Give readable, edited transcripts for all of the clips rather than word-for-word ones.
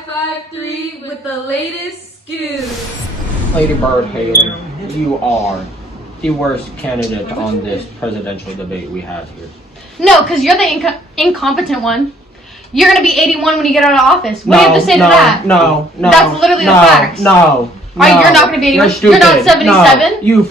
553 with the latest scoop. Lady Bird Haley, you are the worst candidate on this presidential debate we have here. No, because you're the incompetent one. You're going to be 81 when you get out of office. What do you have to say to that? No. That's literally the facts. No. You're not going to be 81? You're not 77? No, you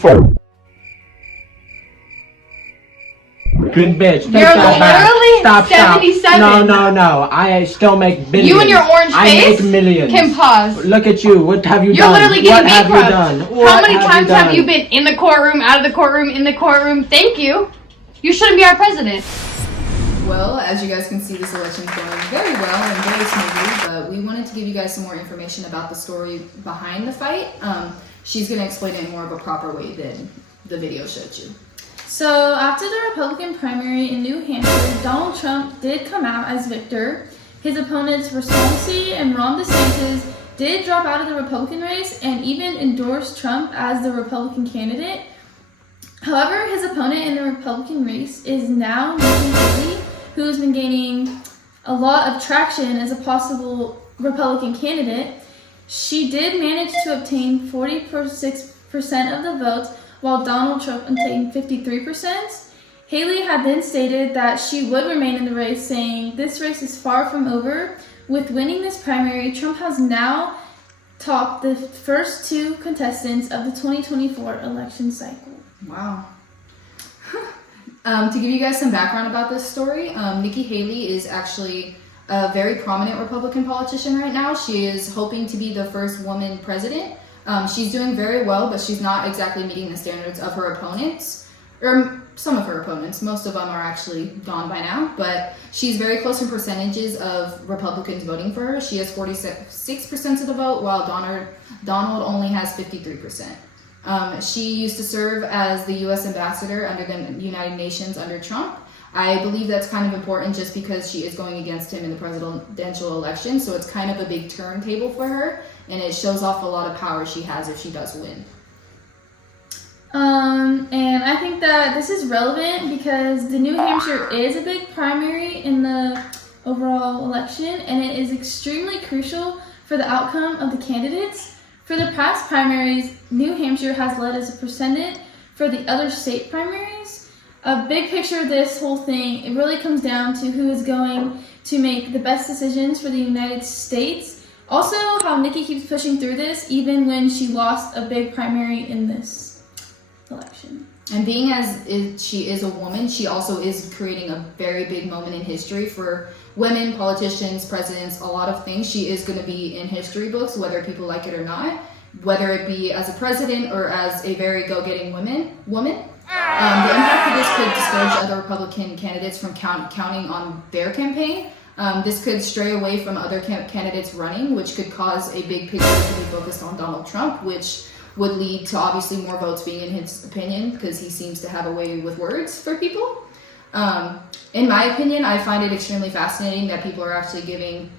good bitch. Take You're literally Stop. 77. No. I still make billions. You and your orange face I make millions. can pause. Look at you. What have you You're done? literally getting What have you bankrupt. done? How many times have you been in the courtroom, out of the courtroom, in the courtroom? Thank you. You shouldn't be our president. Well, as you guys can see, this election's going very well and very smoothly, but we wanted to give you guys some more information about the story behind the fight. She's going to explain it in more of a proper way than the video showed you. So after the Republican primary in New Hampshire, Donald Trump did come out as victor. His opponents Rasmussen and Ron DeSantis did drop out of the Republican race and even endorsed Trump as the Republican candidate. However, his opponent in the Republican race is now Nikki Haley, who's been gaining a lot of traction as a possible Republican candidate. She did manage to obtain 46% of the votes, while Donald Trump obtained 53%. Haley had then stated that she would remain in the race, saying, "This race is far from over. With winning this primary, Trump has now topped the first two contestants of the 2024 election cycle." Wow. To give you guys some background about this story, Nikki Haley is actually a very prominent Republican politician right now. She is hoping to be the first woman president. She's doing very well, but she's not exactly meeting the standards of her opponents, or some of her opponents. Most of them are actually gone by now, but she's very close in percentages of Republicans voting for her. She has 46% of the vote, while Donald only has 53%. She used to serve as the U.S. ambassador under the United Nations under Trump. I believe that's kind of important just because she is going against him in the presidential election, so it's kind of a big turntable for her, and it shows off a lot of power she has if she does win. And I think that this is relevant because the New Hampshire is a big primary in the overall election, and it is extremely crucial for the outcome of the candidates. For the past primaries, New Hampshire has led as a precedent for the other state primaries. A big picture of this whole thing, it really comes down to who is going to make the best decisions for the United States. Also, how Nikki keeps pushing through this even when she lost a big primary in this election. And being as she is a woman, she also is creating a very big moment in history for women, politicians, presidents, a lot of things. She is going to be in history books, whether people like it or not, whether it be as a president or as a very go-getting woman. The impact of this could discourage other Republican candidates from counting on their campaign. This could stray away from other candidates running, which could cause a big picture to be focused on Donald Trump, which would lead to obviously more votes being in his opinion because he seems to have a way with words for people. In my opinion, I find it extremely fascinating that people are actually giving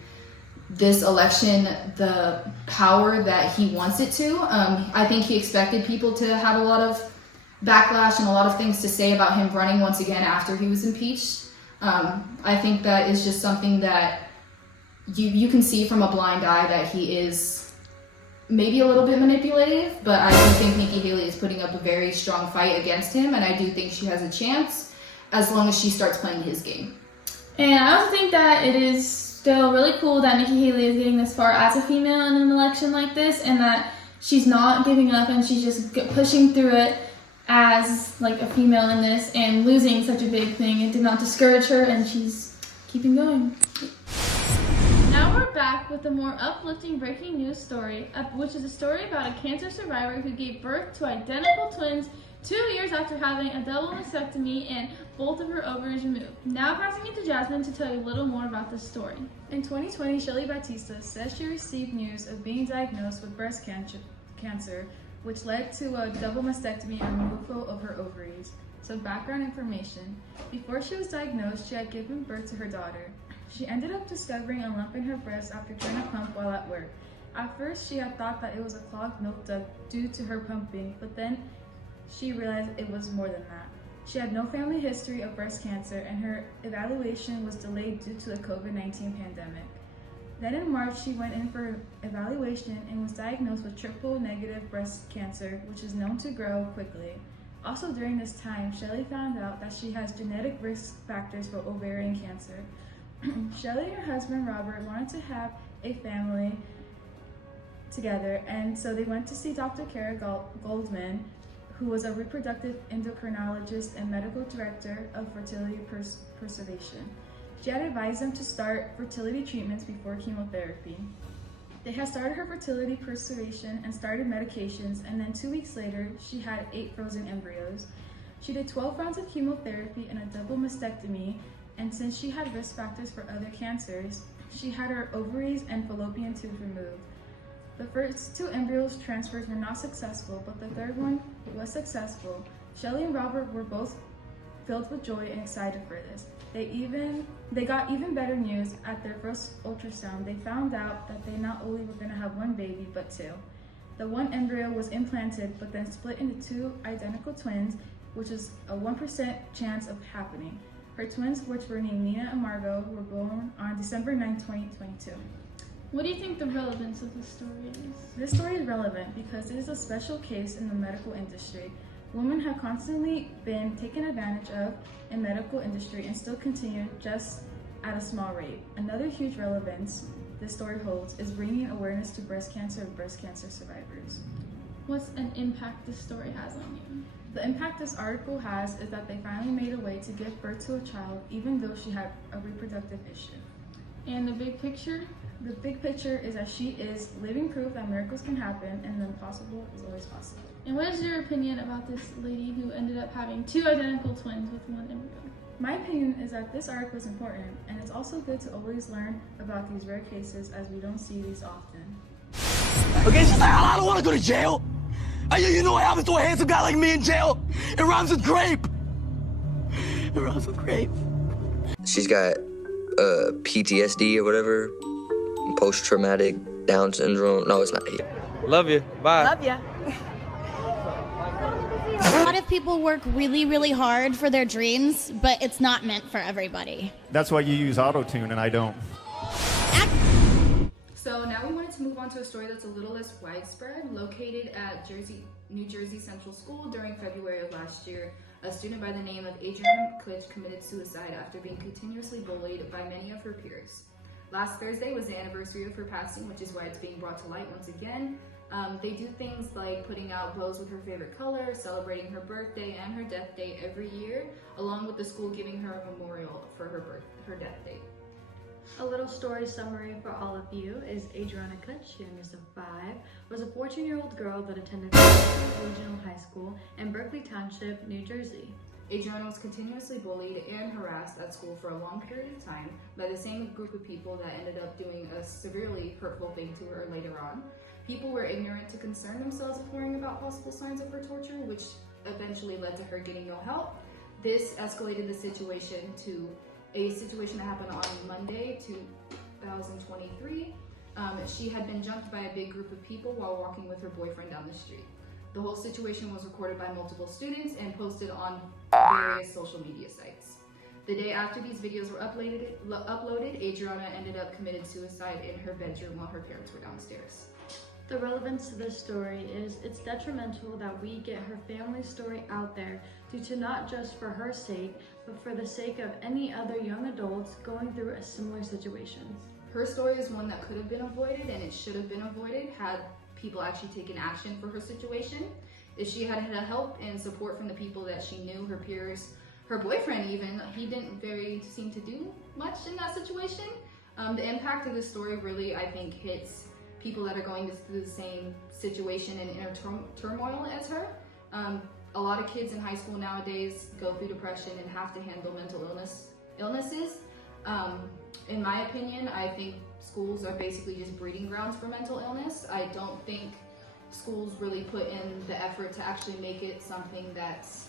this election the power that he wants it to. I think he expected people to have a lot of backlash and a lot of things to say about him running once again after he was impeached. I think that is just something that you can see from a blind eye that he is maybe a little bit manipulative, but I do think Nikki Haley is putting up a very strong fight against him, and I do think she has a chance as long as she starts playing his game. And I also think that it is still really cool that Nikki Haley is getting this far as a female in an election like this, and that she's not giving up and she's just pushing through it as like a female in this, and losing such a big thing. It did not discourage her, and she's keeping going. Now we're back with a more uplifting breaking news story, which is a story about a cancer survivor who gave birth to identical twins 2 years after having a double mastectomy and both of her ovaries removed. Now passing it to Jasmine to tell you a little more about this story. In 2020, Shelly Batista says she received news of being diagnosed with breast cancer, which led to a double mastectomy and removal of her ovaries. Some background information. Before she was diagnosed, she had given birth to her daughter. She ended up discovering a lump in her breast after trying to pump while at work. At first, she had thought that it was a clogged milk duct due to her pumping, but then she realized it was more than that. She had no family history of breast cancer, and her evaluation was delayed due to the COVID-19 pandemic. Then in March, she went in for evaluation and was diagnosed with triple-negative breast cancer, which is known to grow quickly. Also during this time, Shelly found out that she has genetic risk factors for ovarian cancer. Shelly and her husband Robert wanted to have a family together, and so they went to see Dr. Kara Goldman, who was a reproductive endocrinologist and medical director of fertility preservation. She had advised them to start fertility treatments before chemotherapy. They had started her fertility preservation and started medications, and then 2 weeks later, she had 8 frozen embryos. She did 12 rounds of chemotherapy and a double mastectomy, and since she had risk factors for other cancers, she had her ovaries and fallopian tubes removed. The first 2 embryos transfers were not successful, but the third one was successful. Shelly and Robert were both filled with joy and excited for this. They got even better news at their first ultrasound. They found out that they not only were going to have 1 baby, but 2. The 1 embryo was implanted, but then split into 2 identical twins, which is a 1% chance of happening. Her twins, which were named Nina and Margot, were born on December 9, 2022. What do you think the relevance of this story is? This story is relevant because it is a special case in the medical industry. Women have constantly been taken advantage of in medical industry and still continue, just at a small rate. Another huge relevance this story holds is bringing awareness to breast cancer and breast cancer survivors. What's an impact this story has on you? The impact this article has is that they finally made a way to give birth to a child even though she had a reproductive issue. And the big picture? The big picture is that she is living proof that miracles can happen and the impossible is always possible. And what is your opinion about this lady who ended up having 2 identical twins with 1 embryo? My opinion is that this article is important, and it's also good to always learn about these rare cases as we don't see these often. Okay, she's like, I don't want to go to jail. You know what happens to a handsome guy like me in jail? It rhymes with grape. It rhymes with grape. She's got PTSD or whatever, post-traumatic Down syndrome. No, it's not. Love you. Bye. Love ya. A lot of people work really, really hard for their dreams, but it's not meant for everybody. That's why you use auto-tune and I don't. So now we wanted to move on to a story that's a little less widespread. Located at New Jersey Central School during February of last year, a student by the name of Adriana Klitsch committed suicide after being continuously bullied by many of her peers. Last Thursday was the anniversary of her passing, which is why it's being brought to light once again. They do things like putting out bows with her favorite color, celebrating her birthday and her death date every year, along with the school giving her a memorial for her death date. A little story summary for all of you is Adriana Klitsch, youngest of 5, was a 14-year-old girl that attended Regional High School in Berkeley Township, New Jersey. Adriana was continuously bullied and harassed at school for a long period of time by the same group of people that ended up doing a severely hurtful thing to her later on. People were ignorant to concern themselves with worrying about possible signs of her torture, which eventually led to her getting no help. This escalated the situation to a situation that happened on Monday, 2023. She had been jumped by a big group of people while walking with her boyfriend down the street. The whole situation was recorded by multiple students and posted on various social media sites. The day after these videos were uploaded, Adriana ended up committed suicide in her bedroom while her parents were downstairs. The relevance to this story is it's detrimental that we get her family story out there due to not just for her sake, but for the sake of any other young adults going through a similar situation. Her story is one that could have been avoided, and it should have been avoided had people actually taken action for her situation. If she had had help and support from the people that she knew, her peers, her boyfriend even, he didn't seem to do much in that situation. The impact of this story really, I think, hits people that are going through the same situation and inner turmoil as her. A lot of kids in high school nowadays go through depression and have to handle mental illnesses. In my opinion, I think schools are basically just breeding grounds for mental illness. I don't think schools really put in the effort to actually make it something that's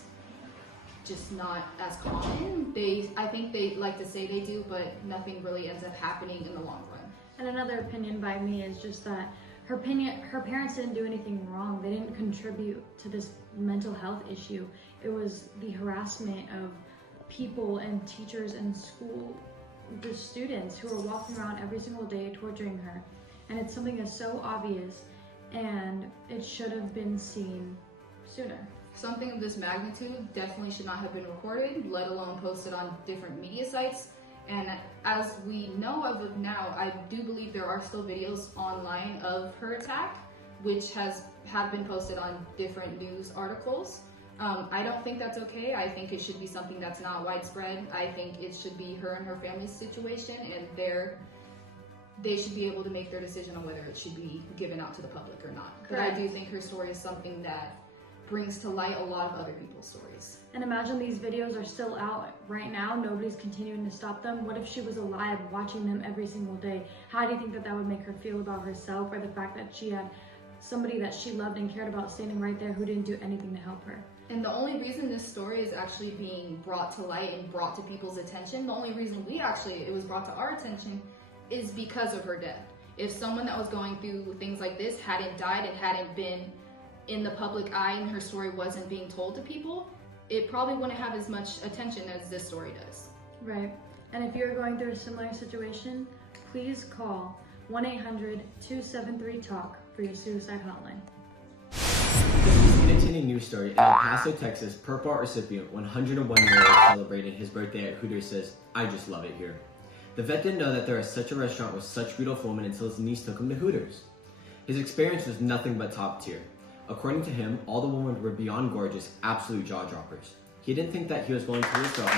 just not as common. I think they like to say they do, but nothing really ends up happening in the long run. And another opinion by me is just that her parents didn't do anything wrong. They didn't contribute to this mental health issue. It was the harassment of people and teachers in school the students who are walking around every single day torturing her. And it's something that's so obvious, and it should have been seen sooner. Something of this magnitude definitely should not have been recorded, let alone posted on different media sites. And as we know of it now, I do believe there are still videos online of her attack, which have been posted on different news articles. I don't think that's okay. I think it should be something that's not widespread. I think it should be her and her family's situation, and they should be able to make their decision on whether it should be given out to the public or not. But I do think her story is something that brings to light a lot of other people's stories. And imagine these videos are still out right now. Nobody's continuing to stop them. What if she was alive watching them every single day? How do you think that that would make her feel about herself, or the fact that she had somebody that she loved and cared about standing right there who didn't do anything to help her? And the only reason this story is actually being brought to light and brought to people's attention, the only reason it was brought to our attention is because of her death. If someone that was going through things like this hadn't died and hadn't been in the public eye and her story wasn't being told to people, it probably wouldn't have as much attention as this story does. Right. And if you're going through a similar situation, please call 1-800-273-TALK for your suicide hotline. This is an entertaining news story. In El Paso, Texas, Purple Heart recipient 101-year-old celebrated his birthday at Hooters says, "I just love it here." The vet didn't know that there is such a restaurant with such beautiful women until his niece took him to Hooters. His experience was nothing but top tier. According to him, all the women were beyond gorgeous, absolute jaw-droppers. He didn't think that he was going to risk girl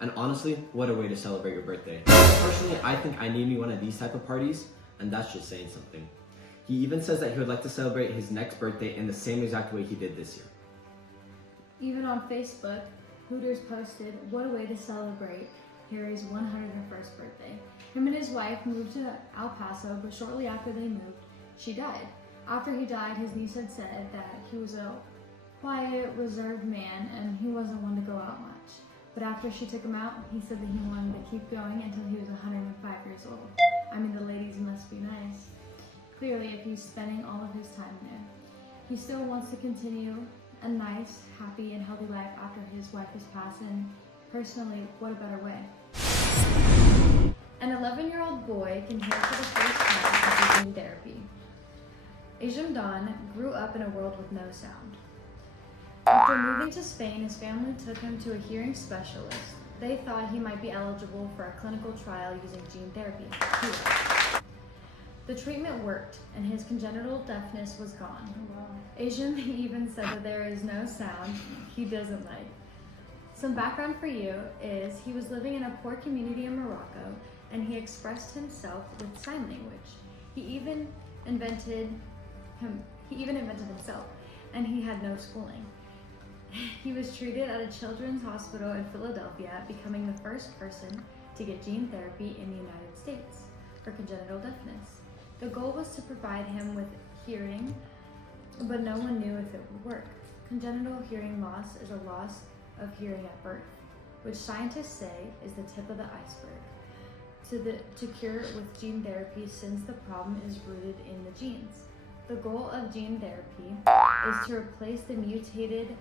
and honestly, what a way to celebrate your birthday. Personally, I think I need me one of these type of parties, and that's just saying something. He even says that he would like to celebrate his next birthday in the same exact way he did this year. Even on Facebook, Hooters posted, "What a way to celebrate Harry's 101st birthday." Him and his wife moved to El Paso, but shortly after they moved, she died. After he died, his niece had said that he was a quiet, reserved man and he wasn't one to go out much. But after she took him out, he said that he wanted to keep going until he was 105 years old. I mean, the ladies must be nice. Clearly, if he's spending all of his time there. He still wants to continue a nice, happy, and healthy life after his wife has passed, and personally, what a better way. An 11-year-old boy can hear for the first time after doing therapy. Asian Don grew up in a world with no sound. After moving to Spain, his family took him to a hearing specialist. They thought he might be eligible for a clinical trial using gene therapy. He was. The treatment worked, and his congenital deafness was gone. Asian even said that there is no sound he doesn't like. Some background for you is he was living in a poor community in Morocco, and he expressed himself with sign language. He even invented himself, and he had no schooling. He was treated at a children's hospital in Philadelphia, becoming the first person to get gene therapy in the United States for congenital deafness. The goal was to provide him with hearing, but no one knew if it would work. Congenital hearing loss is a loss of hearing at birth, which scientists say is the tip of the iceberg. To cure it with gene therapy, since the problem is rooted in the genes. The goal of gene therapy is to replace the mutated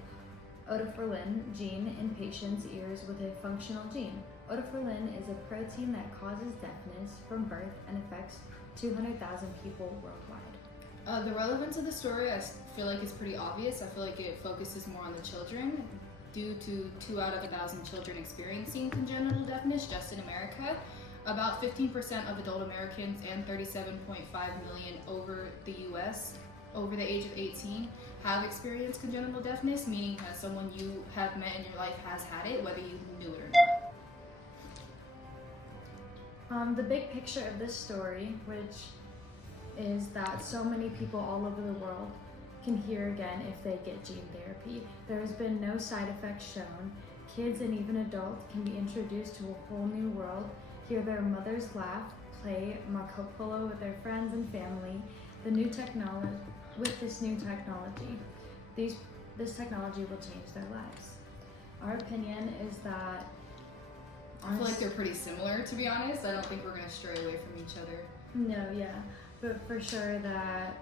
otophyllin gene in patients' ears with a functional gene. Otophyllin is a protein that causes deafness from birth and affects 200,000 people worldwide. The relevance of the story, I feel like is pretty obvious. I feel like it focuses more on the children. Due to 2 out of 1,000 children experiencing congenital deafness just in America, about 15% of adult Americans and 37.5 million over the US over the age of 18 have experienced congenital deafness, meaning that someone you have met in your life has had it, whether you knew it or not. The big picture of this story, which is that so many people all over the world can hear again if they get gene therapy. There has been no side effects shown. Kids and even adults can be introduced to a whole new world, hear their mothers laugh, play Marco Polo with their friends and family. With this new technology, this technology will change their lives. Our opinion is that I feel like they're pretty similar, to be honest. I don't think we're going to stray away from each other. No, yeah, but for sure that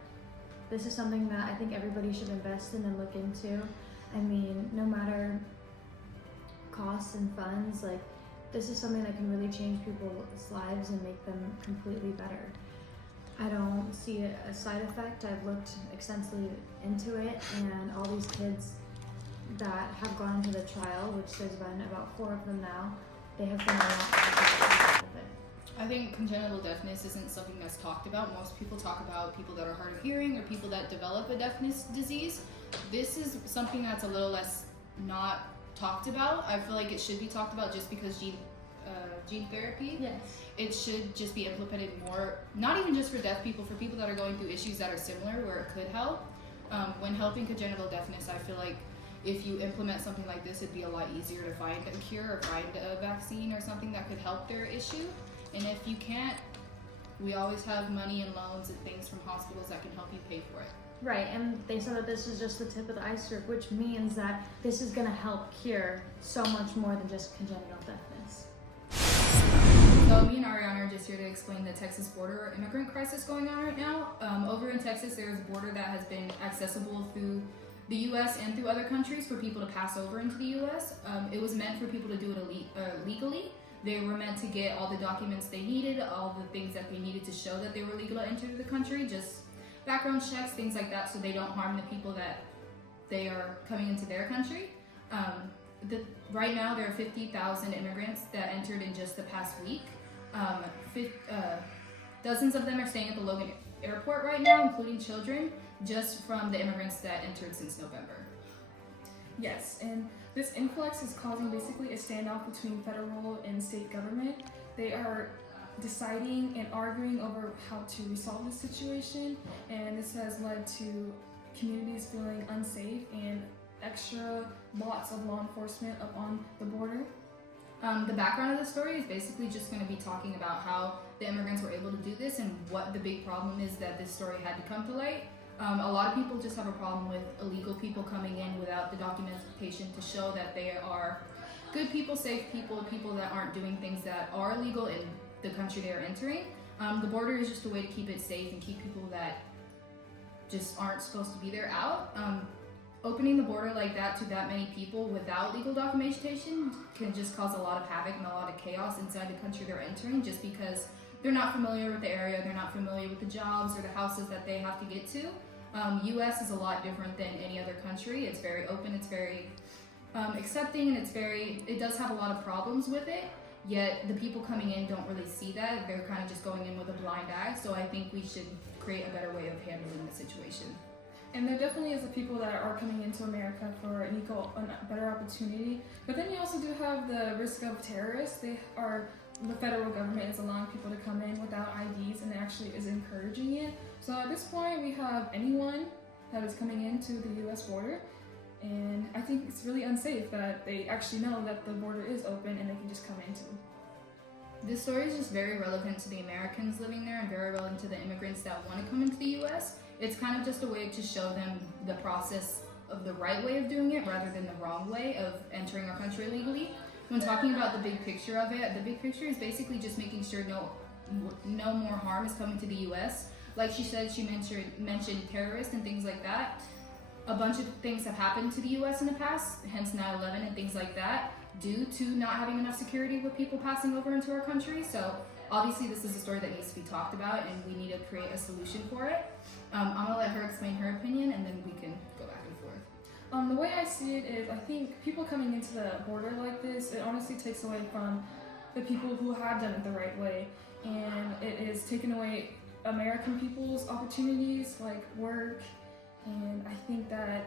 this is something that I think everybody should invest in and look into. I mean, no matter costs and funds, like, this is something that can really change people's lives and make them completely better. I don't see a side effect. I've looked extensively into it, and all these kids that have gone to the trial, which there's been about 4 of them now, they have been a lot better with it. I think congenital deafness isn't something that's talked about. Most people talk about people that are hard of hearing or people that develop a deafness disease. This is something that's a little less not talked about. I feel like it should be talked about just because gene therapy. Yes. It should just be implemented more, not even just for deaf people, for people that are going through issues that are similar where it could help. When helping congenital deafness, I feel like if you implement something like this, it'd be a lot easier to find a cure or find a vaccine or something that could help their issue. And if you can't, we always have money and loans and things from hospitals that can help you pay for it. Right, and they said that this is just the tip of the iceberg, which means that this is going to help cure so much more than just congenital deafness. So me and Ariana are just here to explain the Texas border immigrant crisis going on right now. Over in Texas, there's a border that has been accessible through the U.S. and through other countries for people to pass over into the U.S. It was meant for people to do it legally. They were meant to get all the documents they needed, all the things that they needed to show that they were legal to enter the country, just background checks, things like that, so they don't harm the people that they are coming into their country. Right now, there are 50,000 immigrants that entered in just the past week. Dozens of them are staying at the Logan Airport right now, including children, just from the immigrants that entered since November. Yes, and this influx is causing basically a standoff between federal and state government. They are deciding and arguing over how to resolve this situation, and this has led to communities feeling unsafe and extra lots of law enforcement up on the border. The background of the story is basically just going to be talking about how the immigrants were able to do this and what the big problem is that this story had to come to light. A lot of people just have a problem with illegal people coming in without the documentation to show that they are good people, safe people, people that aren't doing things that are illegal in the country they are entering. The border is just a way to keep it safe and keep people that just aren't supposed to be there out. Opening the border like that to that many people without legal documentation can just cause a lot of havoc and a lot of chaos inside the country they're entering, just because they're not familiar with the area, they're not familiar with the jobs or the houses that they have to get to. US is a lot different than any other country. It's very open, it's very accepting, and it does have a lot of problems with it, yet the people coming in don't really see that. They're kind of just going in with a blind eye, so I think we should create a better way of handling the situation. And there definitely is the people that are coming into America for an better opportunity. But then you also do have the risk of terrorists. The federal government is allowing people to come in without IDs, and it actually is encouraging it. So at this point, we have anyone that is coming into the U.S. border, and I think it's really unsafe that they actually know that the border is open and they can just come into. This story is just very relevant to the Americans living there and very relevant to the immigrants that want to come into the U.S. It's kind of just a way to show them the process of the right way of doing it rather than the wrong way of entering our country legally. When talking about the big picture of it, the big picture is basically just making sure no more harm is coming to the U.S. Like she said, she mentioned terrorists and things like that. A bunch of things have happened to the U.S. in the past, hence 9/11 and things like that, due to not having enough security with people passing over into our country. So obviously this is a story that needs to be talked about, and we need to create a solution for it. I'm gonna let her explain her opinion, and then we can go back and forth. The way I see it is, I think people coming into the border like this, it honestly takes away from the people who have done it the right way, and it is taking away American people's opportunities like work. And I think that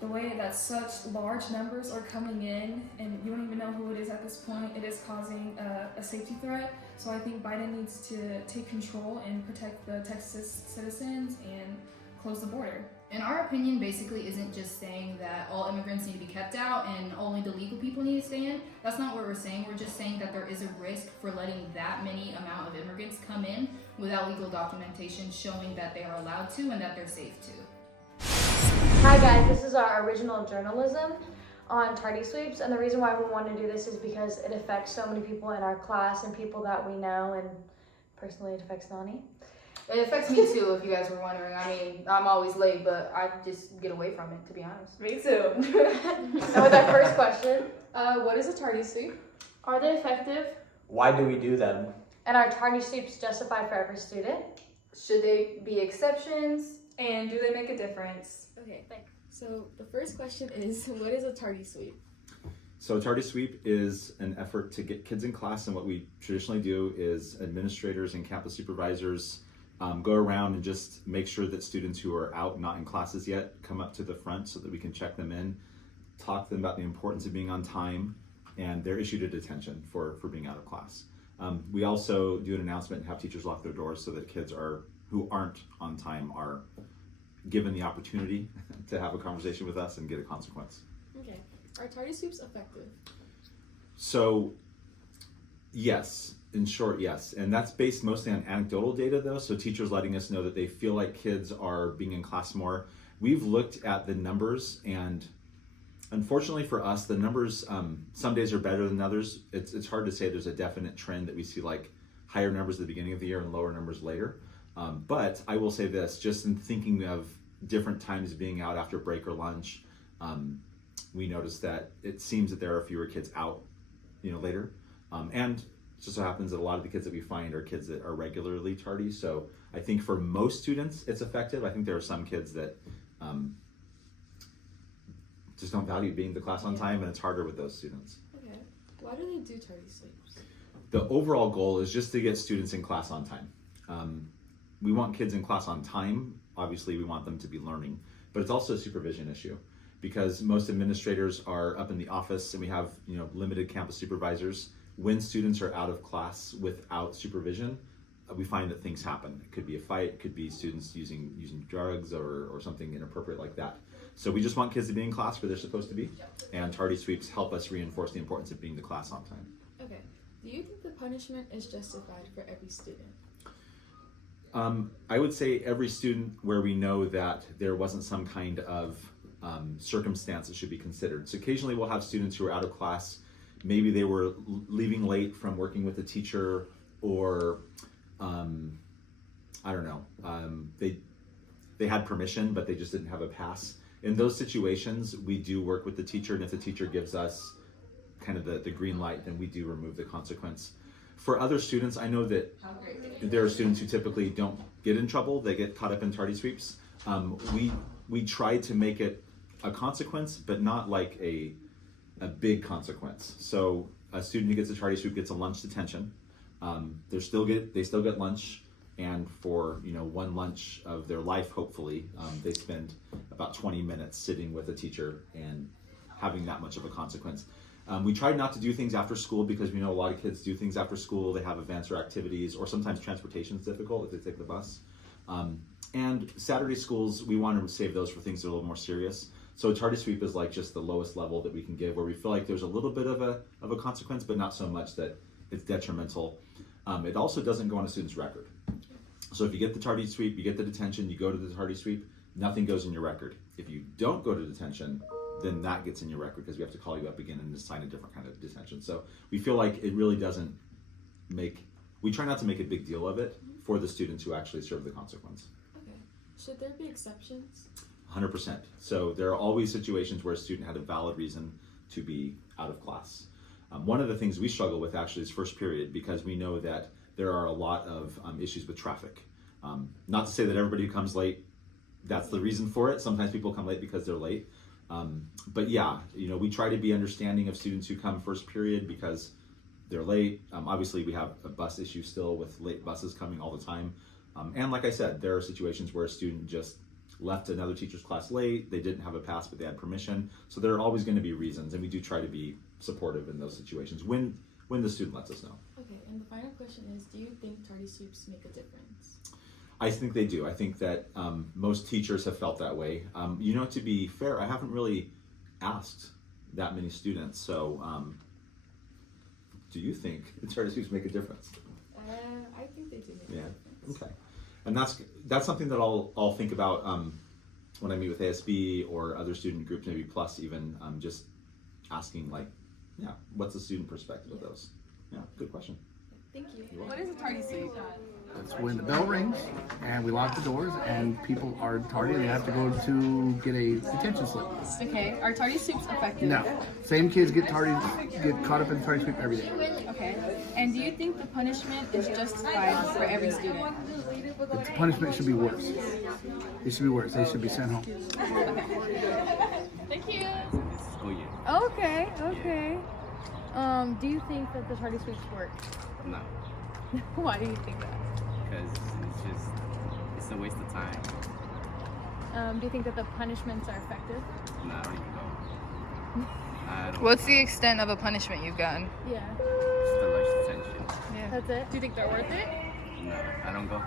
the way that such large numbers are coming in, and you don't even know who it is at this point, it is causing a safety threat. So I think Biden needs to take control and protect the Texas citizens and close the border. And our opinion basically isn't just saying that all immigrants need to be kept out and only the legal people need to stay in. That's not what we're saying. We're just saying that there is a risk for letting that many amount of immigrants come in without legal documentation showing that they are allowed to and that they're safe to. Hi guys, this is our original journalism on tardy sweeps, and the reason why we want to do this is because it affects so many people in our class and people that we know, and personally it affects Nani. It affects me too, if you guys were wondering. I mean, I'm always late, but I just get away from it, to be honest. Me too. And with our first question, what is a tardy sweep? Are they effective? Why do we do them? And are tardy sweeps justified for every student? Should they be exceptions? And do they make a difference? Okay, so the first question is, what is a tardy sweep? So tardy sweep is an effort to get kids in class, and what we traditionally do is administrators and campus supervisors go around and just make sure that students who are out, not in classes yet, come up to the front so that we can check them in, talk to them about the importance of being on time, and they're issued a detention for being out of class. We also do an announcement and have teachers lock their doors so that kids who aren't on time are given the opportunity to have a conversation with us and get a consequence. Okay. Are tardy sweeps effective? So, yes. In short, yes. And that's based mostly on anecdotal data, though. So teachers letting us know that they feel like kids are being in class more. We've looked at the numbers, and unfortunately for us, the numbers, some days are better than others. It's hard to say there's a definite trend that we see like higher numbers at the beginning of the year and lower numbers later. But I will say this, just in thinking of different times being out after break or lunch, we noticed that it seems that there are fewer kids out, later. And it just so happens that a lot of the kids that we find are kids that are regularly tardy. So I think for most students, it's effective. I think there are some kids that just don't value being to class on time, and it's harder with those students. Okay. Why do they do tardy sweeps? The overall goal is just to get students in class on time. We want kids in class on time. Obviously, we want them to be learning, but it's also a supervision issue because most administrators are up in the office and we have, limited campus supervisors. When students are out of class without supervision, we find that things happen. It could be a fight, it could be students using drugs or something inappropriate like that. So we just want kids to be in class where they're supposed to be, and tardy sweeps help us reinforce the importance of being to class on time. Okay. Do you think the punishment is justified for every student? I would say every student where we know that there wasn't some kind of circumstance that should be considered. So occasionally we'll have students who are out of class. Maybe they were leaving late from working with a teacher, or I don't know, they had permission but they just didn't have a pass. In those situations, we do work with the teacher, and if the teacher gives us kind of the green light, then we do remove the consequence. For other students, I know that there are students who typically don't get in trouble, they get caught up in tardy sweeps. We try to make it a consequence, but not like a big consequence. So a student who gets a tardy sweep gets a lunch detention. They still get lunch, and for one lunch of their life, hopefully, they spend about 20 minutes sitting with a teacher and having that much of a consequence. We try not to do things after school because we know a lot of kids do things after school. They have events or activities, or sometimes transportation is difficult if they take the bus. And Saturday schools, we want to save those for things that are a little more serious. So tardy sweep is like just the lowest level that we can give, where we feel like there's a little bit of a consequence, but not so much that it's detrimental. It also doesn't go on a student's record. So if you get the tardy sweep, you get the detention, you go to the tardy sweep, nothing goes in your record. If you don't go to detention, then that gets in your record because we have to call you up again and assign a different kind of detention. So we feel like it really doesn't we try not to make a big deal of it for the students who actually serve the consequence. Okay. Should there be exceptions? 100%. So there are always situations where a student had a valid reason to be out of class. One of the things we struggle with actually is first period, because we know that there are a lot of issues with traffic. Not to say that everybody who comes late, that's the reason for it. Sometimes people come late because they're late. But yeah, we try to be understanding of students who come first period because they're late. Obviously we have a bus issue still with late buses coming all the time. And like I said, there are situations where a student just left another teacher's class late, they didn't have a pass but they had permission. So there are always going to be reasons, and we do try to be supportive in those situations when the student lets us know. Okay, and the final question is, do you think tardy sweeps make a difference? I think they do. I think that most teachers have felt that way. To be fair, I haven't really asked that many students. So, do you think tardy sweeps make a difference? I think they do make a difference. Okay. And that's something that I'll think about when I meet with ASB or other student groups, maybe plus even just asking what's the student perspective of those? Yeah, good question. Thank you. What is a tardy sweep? That's when the bell rings and we lock the doors and people are tardy and they have to go to get a detention slip. Okay, are tardy sweeps effective? No. Same kids get tardy get caught up in the tardy sweep every day. Okay. And do you think the punishment is justified for every student? The punishment should be worse. It should be worse. They should be sent home. Thank you. Oh yeah. Okay, okay. Do you think that the tardy sweeps work? No, Why do you think that? because it's a waste of time. Do you think that the punishments are effective? No, I don't even know. I don't. What's the extent of a punishment you've gotten? Yeah. Just the lunch detention. Yeah. That's it? Do you think they're worth it? No, I don't go.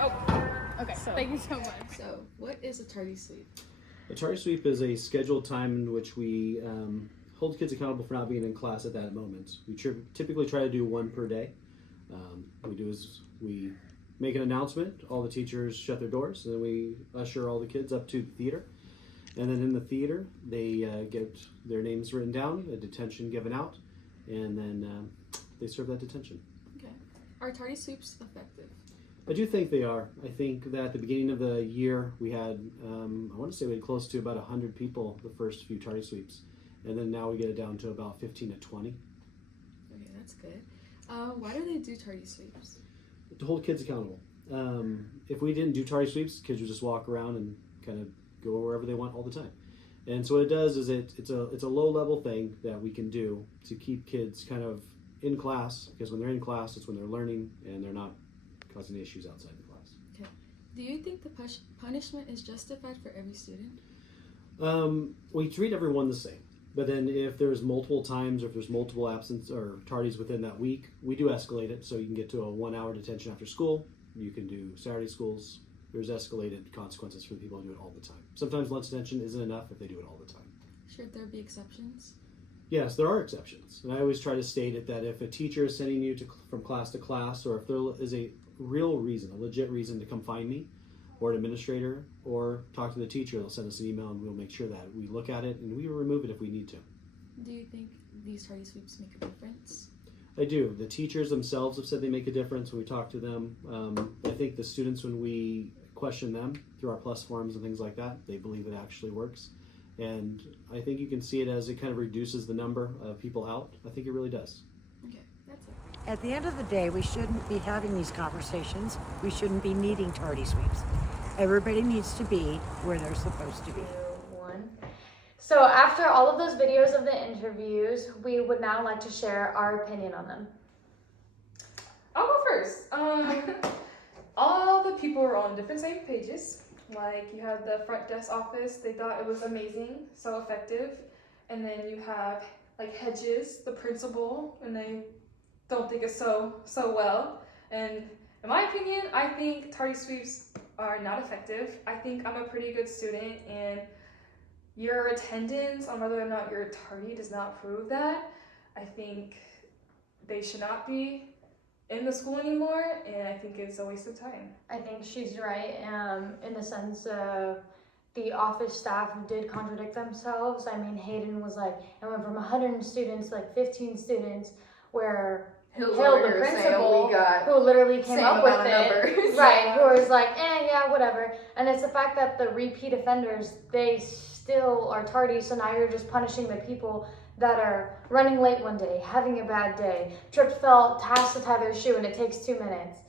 Oh, okay. So- Thank you so much. So, what is a tardy sweep? A tardy sweep is a scheduled time in which we hold kids accountable for not being in class at that moment. We typically try to do one per day. What we do is we make an announcement, all the teachers shut their doors, and then we usher all the kids up to the theater. And then in the theater, they get their names written down, a detention given out, and then they serve that detention. Okay. Are tardy sweeps effective? I do think they are. I think that at the beginning of the year, we had, I want to say we had close to about 100 people the first few tardy sweeps. And then now we get it down to about 15 to 20. Okay, that's good. Why do they do tardy sweeps? To hold kids accountable. If we didn't do tardy sweeps, kids would just walk around and kind of go wherever they want all the time. And so what it does is it's a low level thing that we can do to keep kids kind of in class, because when they're in class, it's when they're learning and they're not causing issues outside the class. Okay. Do you think the punishment is justified for every student? We treat everyone the same. But then if there's multiple times or if there's multiple absence or tardies within that week, we do escalate it. So you can get to a 1 hour detention after school. You can do Saturday schools. There's escalated consequences for the people who do it all the time. Sometimes lunch detention isn't enough if they do it all the time. Should there be exceptions? Yes, there are exceptions. And I always try to state it that if a teacher is sending you from class to class, or if there is a real reason, a legit reason to come find me, or an administrator, or talk to the teacher, they'll send us an email and we'll make sure that we look at it and we remove it if we need to. Do you think these tardy sweeps make a difference? I do. The teachers themselves have said they make a difference when we talk to them. I think the students, when we question them through our plus forms and things like that, they believe it actually works. And I think you can see it as it kind of reduces the number of people out. I think it really does. Okay, that's it. At the end of the day, we shouldn't be having these conversations. We shouldn't be needing tardy sweeps. Everybody needs to be where they're supposed to be. So after all of those videos of the interviews, we would now like to share our opinion on them. I'll go first. All the people were on different same pages. Like you have the front desk office, they thought it was amazing, so effective. And then you have like Hedges, the principal, and they don't think it's so well. And in my opinion, I think tardy sweeps are not effective. I think I'm a pretty good student, and your attendance on whether or not you're tardy does not prove that. I think they should not be in the school anymore, and I think it's a waste of time. I think she's right in the sense of the office staff did contradict themselves. I mean, Hayden was like, it went from 100 students to like 15 students, where Hill, the principal, who literally came up with it, right, who was like, yeah, whatever. And it's the fact that the repeat offenders, they still are tardy, so now you're just punishing the people that are running late one day, having a bad day, tripped, fell, has to tie their shoe, and it takes 2 minutes.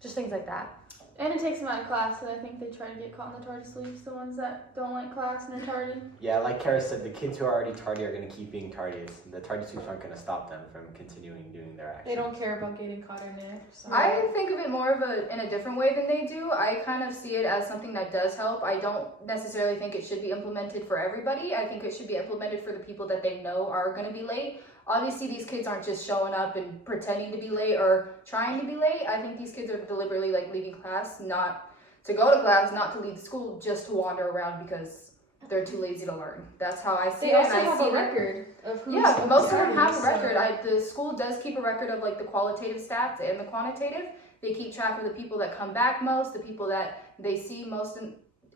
Just things like that. And it takes them out of class, and I think they try to get caught in the tardy sweeps, the ones that don't like class and are tardy. Yeah, like Kara said, the kids who are already tardy are going to keep being tardy. The tardy sweeps aren't going to stop them from continuing doing their actions. They don't care about getting caught in there. So. I think of it more of in a different way than they do. I kind of see it as something that does help. I don't necessarily think it should be implemented for everybody. I think it should be implemented for the people that they know are going to be late. Obviously, these kids aren't just showing up and pretending to be late or trying to be late. I think these kids are deliberately like leaving class, not to go to class, not to leave school, just to wander around because they're too lazy to learn. That's how I see it. They also and I have see a record of who's yeah, most of them have a so. record. The school does keep a record of like the qualitative stats and the quantitative. They keep track of the people that come back most, the people that they see most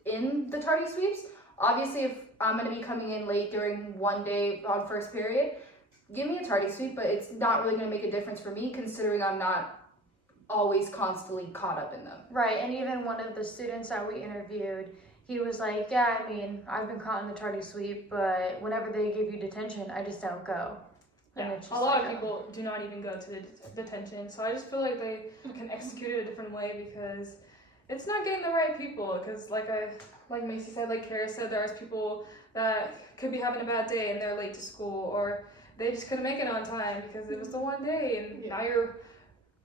in the tardy sweeps. Obviously, if I'm going to be coming in late during one day on first period, give me a tardy sweep, but it's not really going to make a difference for me considering I'm not always constantly caught up in them. Right, and even one of the students that we interviewed, he was like, yeah, I mean, I've been caught in the tardy sweep, but whenever they give you detention, I just don't go. Yeah. And it's just A lot like of people do not even go to the detention, so I just feel like they can execute it a different way because it's not getting the right people. Because like Macy said, like Kara said, there's people that could be having a bad day and they're late to school, or they just couldn't make it on time because it was the one day, and now you're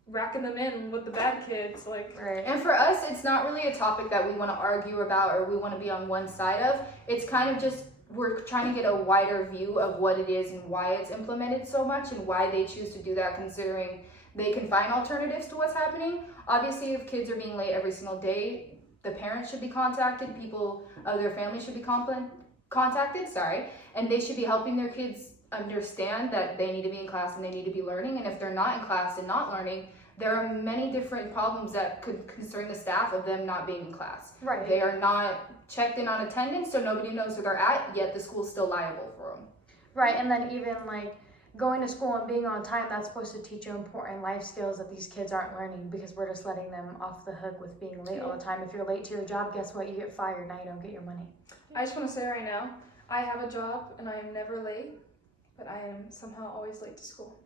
racking them in with the bad kids. Like, And for us, it's not really a topic that we want to argue about or we want to be on one side of. It's kind of just we're trying to get a wider view of what it is and why it's implemented so much and why they choose to do that, considering they can find alternatives to what's happening. Obviously, if kids are being late every single day, the parents should be contacted, people of their family should be contacted, and they should be helping their kids understand that they need to be in class and they need to be learning. And if they're not in class and not learning, there are many different problems that could concern the staff of them not being in class. Right. They are not checked in on attendance, so nobody knows where they're at, yet the school's still liable for them. Right, and then even like going to school and being on time, that's supposed to teach you important life skills that these kids aren't learning because we're just letting them off the hook with being late all the time. If you're late to your job, guess what? You get fired. Now you don't get your money. I just want to say right now, I have a job and I am never late, but I am somehow always late to school.